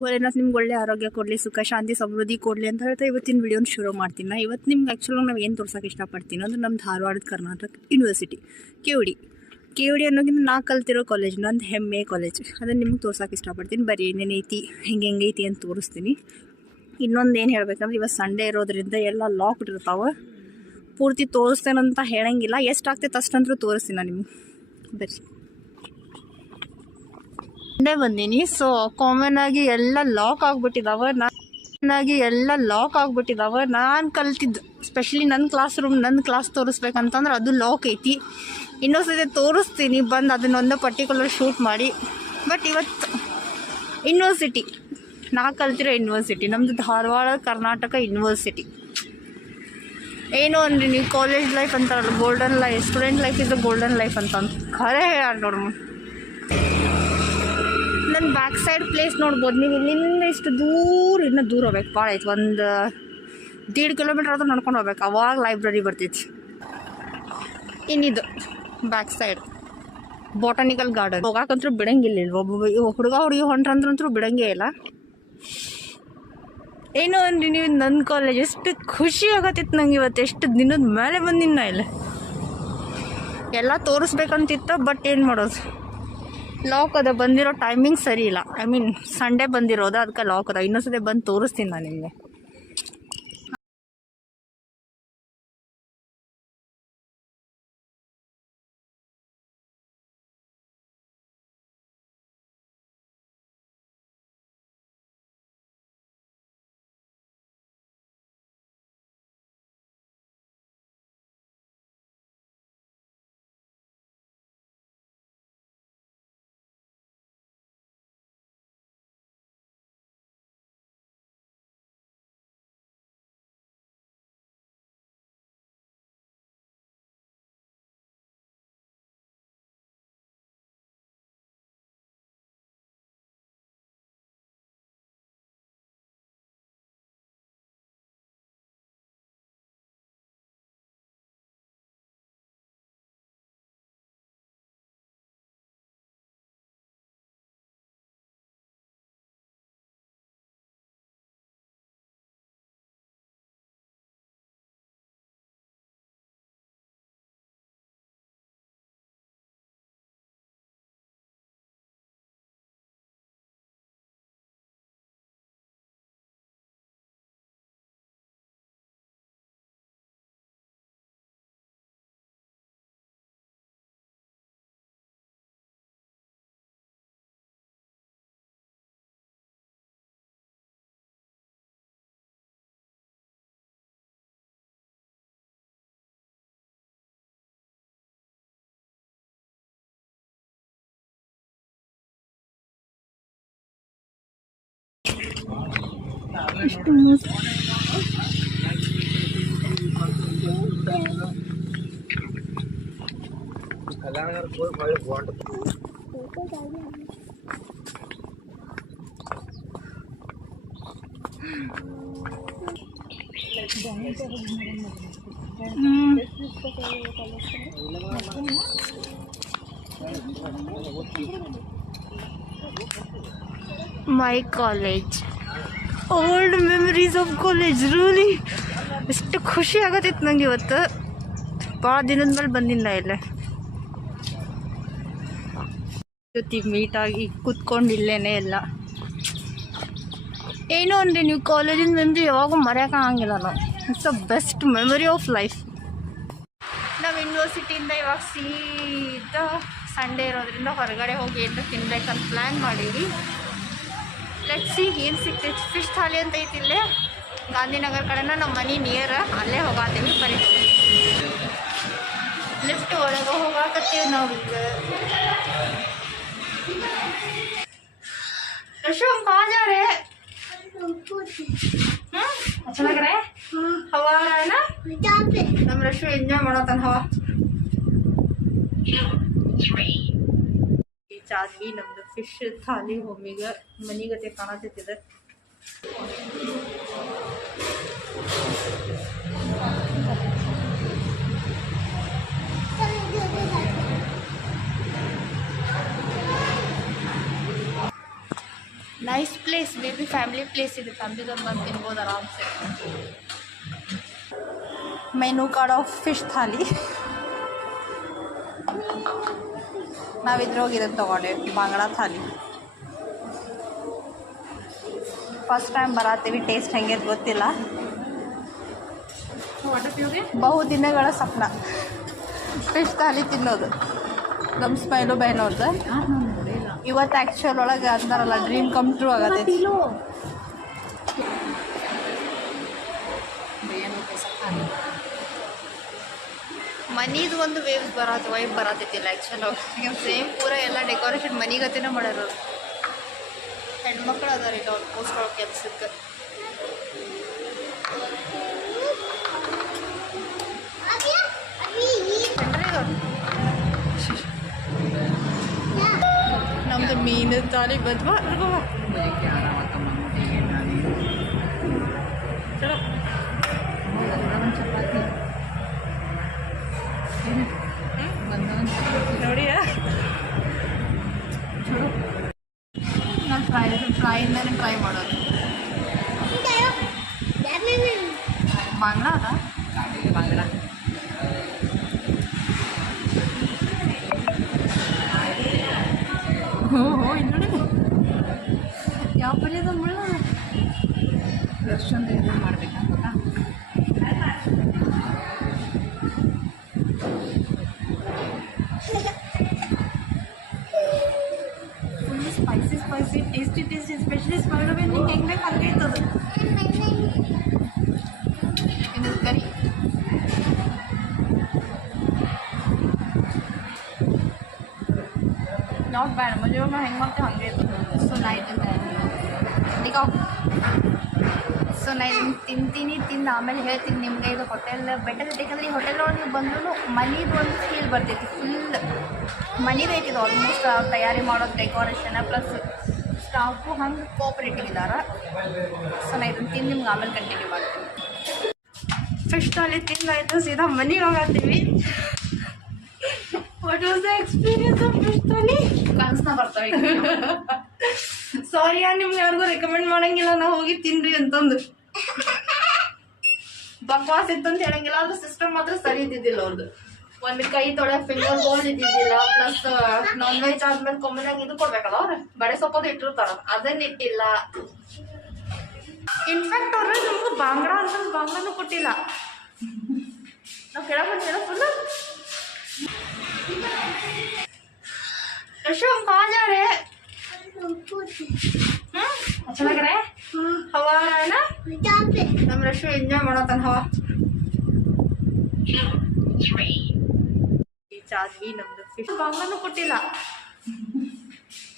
ಭೋಲೆನಾಥ್ ನಿಮ್ಗೆ ಒಳ್ಳೆ ಆರೋಗ್ಯ ಕೊಡಲಿ, ಸುಖ ಶಾಂತಿ ಸಮೃದ್ಧಿ ಕೊಡಲಿ ಅಂತ ಹೇಳ್ತಾ ಇವತ್ತಿನ ವಿಡಿಯೋನ ಶುರು ಮಾಡ್ತೀನಿ. ನಾನು ಇವತ್ತು ನಿಮ್ಗೆ ಆ್ಯಕ್ಚುಲಾಗಿ ನಾವು ಏನು ತೋರ್ಸೋಕೆ ಇಷ್ಟಪಡ್ತೀನಿ ಅಂದ್ರೆ ನಮ್ಮ ಧಾರವಾಡದ ಕರ್ನಾಟಕ ಯೂನಿವರ್ಸಿಟಿ ಕೆ ಡಿ ಅನ್ನೋಕ್ಕಿಂತ ನಾ ಕಲ್ತಿರೋ ಕಾಲೇಜ್, ನಂದು ಹೆಮ್ಮೆ ಕಾಲೇಜ್. ಅದನ್ನು ನಿಮ್ಗೆ ತೋರ್ಸೋಕೆ ಇಷ್ಟಪಡ್ತೀನಿ. ಬರೀ ಏನೇನೈತಿ ಹೆಂಗೈತಿ ಅಂತ ತೋರಿಸ್ತೀನಿ. ಇನ್ನೊಂದು ಏನು ಹೇಳ್ಬೇಕಂದ್ರೆ ಇವತ್ತು ಸಂಡೇ ಇರೋದ್ರಿಂದ ಎಲ್ಲ ಲಾಕ್ಡ್ ಇರ್ತಾವೆ. ಪೂರ್ತಿ ತೋರಿಸ್ತೇನಂತ ಹೇಳಂಗಿಲ್ಲ, ಎಷ್ಟಾಗ್ತೈತೆ ಅಷ್ಟಂದ್ರೂ ತೋರಿಸ್ತೀನಿ ನಾನು ನಿಮ್ಗೆ. ಬರ್ರಿ, ಸಂಡೇ ಬಂದೀನಿ. ಸೊ ಕಾಮನ್ ಆಗಿ ಎಲ್ಲ ಲಾಕ್ ಆಗಿಬಿಟ್ಟಿದ್ದಾವೆ. ನಾನು ಕಲ್ತಿದ್ದು ಸ್ಪೆಷಲಿ ನನ್ನ ಕ್ಲಾಸ್ ತೋರಿಸ್ಬೇಕಂತಂದ್ರೆ ಅದು ಲಾಕ್ ಐತಿ. ಇನ್ನೊಂದ್ಸತಿ ತೋರಿಸ್ತೀನಿ ಬಂದು ಅದನ್ನೊಂದು ಪರ್ಟಿಕ್ಯುಲರ್ ಶೂಟ್ ಮಾಡಿ. ಬಟ್ ಇವತ್ತು ಯೂನಿವರ್ಸಿಟಿ, ನಾ ಕಲ್ತಿರೋ ಯೂನಿವರ್ಸಿಟಿ ನಮ್ಮದು ಧಾರವಾಡ ಕರ್ನಾಟಕ ಯೂನಿವರ್ಸಿಟಿ. ಏನು ಅಂದ್ರಿ ನೀವು ಕಾಲೇಜ್ ಲೈಫ್ ಅಂತಾರಲ್ಲ, golden life, student life is the golden life ಅಂತ ಖರೆ ಹೇಳ ನೋಡ್ರಿ. ನನ್ನ ಬ್ಯಾಕ್ ಸೈಡ್ ಪ್ಲೇಸ್ ನೋಡ್ಬೋದು ನೀವು. ಇಲ್ಲಿಂದ ಇಷ್ಟು ಇನ್ನೂ ದೂರ ಹೋಗ್ಬೇಕು, ಭಾಳ ಆಯ್ತು. ಒಂದು 1.5 ಕಿಲೋಮೀಟ್ರ್ ಆದ್ರೂ ನಡ್ಕೊಂಡು ಹೋಗ್ಬೇಕು, ಅವಾಗ ಲೈಬ್ರರಿ ಬರ್ತೈತಿ. ಇನ್ನಿದು ಬ್ಯಾಕ್ ಸೈಡ್ ಬಾಟನಿಕಲ್ ಗಾರ್ಡನ್. ಹೋಗಾಕಂತೂ ಬಿಡಂಗಿಲ್ಲ. ಒಬ್ಬೊಬ್ಬ ಹುಡುಗಿ ಹೊಂಟ್ರಂದ್ರಂತೂ ಬಿಡಂಗೇ ಇಲ್ಲ. ಏನು ಅಂದ್ರಿ ನೀವು, ನನ್ನ ಕಾಲೇಜ್ ಎಷ್ಟು ಖುಷಿ ಆಗತ್ತಿತ್ತು ನಂಗೆ. ಇವತ್ತು ಎಷ್ಟು ದಿನದ ಮೇಲೆ ಬಂದಿನ ಇಲ್ಲ, ಎಲ್ಲ ತೋರಿಸ್ಬೇಕಂತಿತ್ತು. ಬಟ್ ಏನು ಮಾಡೋದು, ಲಾಕ್ ಅದ. ಬಂದಿರೋ ಟೈಮಿಂಗ್ ಸರಿ ಇಲ್ಲ. ಸಂಡೇ ಬಂದಿರೋದು, ಅದಕ್ಕೆ ಲಾಕ್ ಅದ. ಇನ್ನೊಂದ್ಸತಿ ಬಂದು ತೋರಿಸ್ತೀನಿ ನಾನು ನಿಮಗೆ. My college, old memories of college. Really ಎಷ್ಟು ಖುಷಿ ಆಗತ್ತಿತ್ತು ನಂಗೆ. ಇವತ್ತು ಭಾಳ ದಿನದ ಮೇಲೆ ಬಂದಿಲ್ಲ ಇಲ್ಲೇ ಜೊತೆಗೆ ಮೀಟಾಗಿ ಕೂತ್ಕೊಂಡು ಇಲ್ಲೇನೆ ಎಲ್ಲ. ಏನು ಅಂದ್ರಿ ನೀವು, ಕಾಲೇಜಿನ ಮೆಮರಿ ಯಾವಾಗೂ ಮರೆಯೋಕ್ಕಾಗಂಗಿಲ್ಲ ನಾವು. It's the best memory of life. ನಾವು ಯೂನಿವರ್ಸಿಟಿಯಿಂದ ಇವಾಗ ಸೀದಾ ಸಂಡೇ ಇರೋದ್ರಿಂದ ಹೊರಗಡೆ ಹೋಗಿ ಏನು ತಿನ್ಬೇಕಂತ ಪ್ಲ್ಯಾನ್ ಮಾಡೀವಿ. ಲೆಟ್ಸ್ ಸಿ ಏನು ಸಿಗ್ತೈತಿ. ಫಿಶ್ ಥಾಲಿ ಅಂತ ಐತಿ ಇಲ್ಲೇ ಗಾಂಧಿನಗರ ಕಡೆನ, ನಮ್ಮ ಮನೆ ನಿಯರ್, ಅಲ್ಲೇ ಹೋಗಾತೀವಿ. ಬರೀ ಲಿಫ್ಟ್ ಒಳಗೆ ಹೋಗಾಕತ್ತೀವಿ ನಾವು ಈಗ. रशु हम कहाँ जा रहे हैं? अच्छा लग रहा है? हवा आ रहा है ना? हम रशु एंजॉय ಮಾಡಾತ हवा. ಚಾದ್ವಿ ನಮ್ದು ಫಿಶ್ ಥಾಲಿ ಒಮ್ಮಿಗೆ ಮನಿಗತೆ ಕಾಣತಿದೆ. Nice place, may be family place ಇದೆ, ಫ್ಯಾಮಿಲಿದವ್ರು ಬಂದು ತಿನ್ಬೋದು ಆರಾಮ್ಸೆ. Menu card of fish thali. ನಾವಿದ್ರೋಗಿರೋದು ತೊಗೊಂಡೆ ಬಾಂಗ್ಡಾ ಥಾಲಿ. ಫಸ್ಟ್ ಟೈಮ್ ಬರತ್ತೀವಿ, ಟೇಸ್ಟ್ ಹೆಂಗೆ ಗೊತ್ತಿಲ್ಲ. ಬಹು ದಿನಗಳ ಸ್ವಪ್ನ ಫಿಶ್ ಥಾಲಿ ತಿನ್ನೋದು ನಮ್ಮ ಸ್ಮೈಲು ಬೈನವ್ರದ್ದು. ಇವತ್ತು ಆ್ಯಕ್ಚುಲ್ ಒಳಗೆ ಅಂತಾರಲ್ಲ ಡ್ರೀಮ್ ಕಮ್ ಟ್ರೂ ಆಗತ್ತೆ. ಮನಿದು ಒಂದು ವೇವ್ಸ್ ವೈಬ್ ಬರತ್ತೈತಿಲ್ಲ ಆ್ಯಕ್ಚುಲ್. ಸೇಮ್ ಪೂರ ಎಲ್ಲ ಡೆಕೋರೇಷನ್ ಮನಿಗತಿನ ಮಾಡ್ಯಾರ. ಹೆಣ್ಮಕ್ಳು ಅದಾರ ಇಲ್ಲ ಆಲ್ಮೋಸ್ಟ್ ಅವ್ರ ಕೆಲ್ಸಕ್ಕೆ. ನಮ್ದು ಮೀನು ತಾಲಿ ಬದ್ವಾ ನೋಡಿ. ನಾನು ಫ್ರೈಯಿಂದಾನೆ ಟ್ರೈ ಮಾಡೋದು. ಬಾಂಗ್ಡಾ ಅದ ಬಾಂಗ್ಡಾ. ಓಹೋ ಇನ್ನೊಡಿ ಯಾವ ಪರ್ಯದ ಮುಳ್ಳ ಎಷ್ಟೊಂದು ಇದು ಮಾಡ್ಬೇಕಂತ. Full spicy spicy tasty tasty, especially spider Benny ಹೆಂಗೆ ಬೇಕು ಹಂಗೆ ಇರ್ತದೆ. ಇದು ಕರಿ ನಾಟ್ ಬ್ಯಾಡ್. ಮದುವೆ ನಾವು ಹೆಂಗೆ ಮಾಡ್ತೀವಿ ಹಂಗೆ ಇರ್ತದೆ. ಸೊ ನೈಟ್ ಈಗ ಸೊ ನಾ ಇದನ್ನು ತಿಂದು ಆಮೇಲೆ ಹೇಳ್ತೀನಿ ನಿಮಗೆ. ಇದು ಹೋಟೆಲ್ ಬೆಟರ್ ಐತೆ, ಯಾಕಂದ್ರೆ ಈ ಹೋಟೆಲ್ ಒಳಗೆ ನೀವು ಬಂದ್ರೂ ಮನಿದು ಒಂದು ಫೀಲ್ ಬರ್ತೈತಿ. ಫುಲ್ ಮನಿದು ಐತಿದು ಆಲ್ಮೋಸ್ಟ್. ತಯಾರಿ ಮಾಡೋದು, ಡೆಕೋರೇಷನ್ ಪ್ಲಸ್ ಸ್ಟಾಫು ಹಂಗೆ ಕೋಆಪ್ರೇಟಿವ್ ಇದ್ದಾರೆ. ಸೊ ನಾ ಇದನ್ನು ತಿಂದು ನಿಮ್ಗೆ ಆಮೇಲೆ ಕಂಟಿನ್ಯೂ ಮಾಡ್ತೀನಿ. ಫಿಶ್ ಥಾಲಿ ತಿಂದಾಯ್ತು, ಸೀದಾ ಮನೆಗೆ ಹೋಗತ್ತೀವಿ. What was the experience of fish thali? ಕನ್ಸ್ನ ಬರ್ತಾವೆ. ಸಾರಿ ನಿಮ್ಗೆ ಯಾರಿಗೂ ರೆಕಮೆಂಡ್ ಮಾಡಂಗಿಲ್ಲ ನಾವು ಹೋಗಿ ತಿನ್ರಿ ಅಂತಂದು. ಬಕ್ವಾಸ್ ಇತ್ತಂತ ಹೇಳಂಗಿಲ್ಲ, ಅದ್ರ ಸಿಸ್ಟಮ್ ಮಾತ್ರ ಸರಿ ಇದ್ದಿದ್ದಿಲ್ಲ ಅವ್ರದ್ದು. ಒಂದು ಕೈ ತೊಳೆ ಫಿಂಗರ್ ಬೋಲ್ ಇದ್ದಿದ್ದಿಲ್ಲ. ಪ್ಲಸ್ ನಾನ್ ವೆಜ್ ಆದ್ಮೇಲೆ ಕೊಮ್ಮಿನಾಗ ಇದು ಕೊಡ್ಬೇಕಲ್ಲ ಅವ್ರು, ಬಡೆ ಸೊಪ್ಪದು ಇಟ್ಟಿರ್ತಾರ, ಅದನ್ನ ಇಟ್ಟಿಲ್ಲ. ಇನ್ಫ್ಯಾಕ್ಟ್ ಅವ್ರು ನಮ್ಗೆ ಬಾಂಗ್ಡಾ ಅಂತ ಬಾಂಗ್ಡಾನು ಕೊಟ್ಟಿಲ್ಲ. ನಾವು ಕೆಳಗೆ ಬಂದಿಲ್ಲ ಫುಲ್ रशु हम कहाँ जा रहे हैं? अच्छा लग रहा है? हवा है ना? हम रशु एंजॉय ಮಾಡಾತ हवा. ಈ ಚಾದ್ವಿ ನಮ್ದು ಫಿಶ್ ಬಾಂಗ್ಲಾನು ಕೊಟ್ಟಿಲ್ಲ.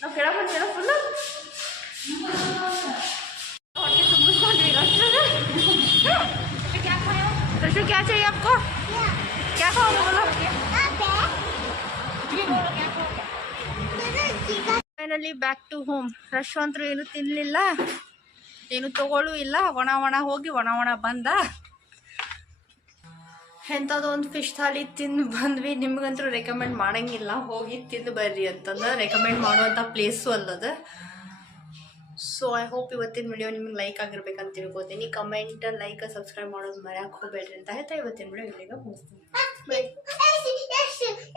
ನಾವು ಕೆಳಗೆ ಬಂದಿಲ್ಲ ಫುಲ್ ಹೊಟ್ಟೆ ತುಂಬಿಸ್ಕೊಂಡ್ವಿ. रशु क्या चाहिए आपको? क्या खाओगे बोलो? Finally back to home. Rush ಅಂತೂ ಏನು ತಿನ್ನಲಿಲ್ಲ, ಏನು ತಗೊಳ್ಳೂ ಇಲ್ಲ. ಒಣ ಹೋಗಿ ಒಣ ಬಂದ. ಎಂಥದ್ದು ಒಂದು ಫಿಶ್ ಥಾಲಿ ತಿಂದು ಬಂದ್ವಿ. ನಿಮ್ಗಂತೂ ರೆಕಮೆಂಡ್ ಮಾಡಂಗಿಲ್ಲ, ಹೋಗಿ ತಿಂದು ಬರ್ರಿ ಅಂತಂದ್ರೆ ರೆಕಮೆಂಡ್ ಮಾಡುವಂಥ ಪ್ಲೇಸು ಅಲ್ಲದ. ಸೊ ಐ ಹೋಪ್ ಇವತ್ತಿನ ವಿಡಿಯೋ ನಿಮ್ಗೆ ಲೈಕ್ ಆಗಿರ್ಬೇಕಂತ ತಿಳ್ಕೊತೀನಿ. ಕಮೆಂಟ್, ಲೈಕ್, ಸಬ್ಸ್ಕ್ರೈಬ್ ಮಾಡೋದು ಮರ್ಯಾಕೆ ಹೋಗ್ಬೇಡ್ರಿ ಅಂತ ಹೇಳ್ತಾ ಇವತ್ತಿನ ವಿಡಿಯೋ ಇಲ್ಲಿಗೆ ಮುಗಿಸ್ತೀನಿ.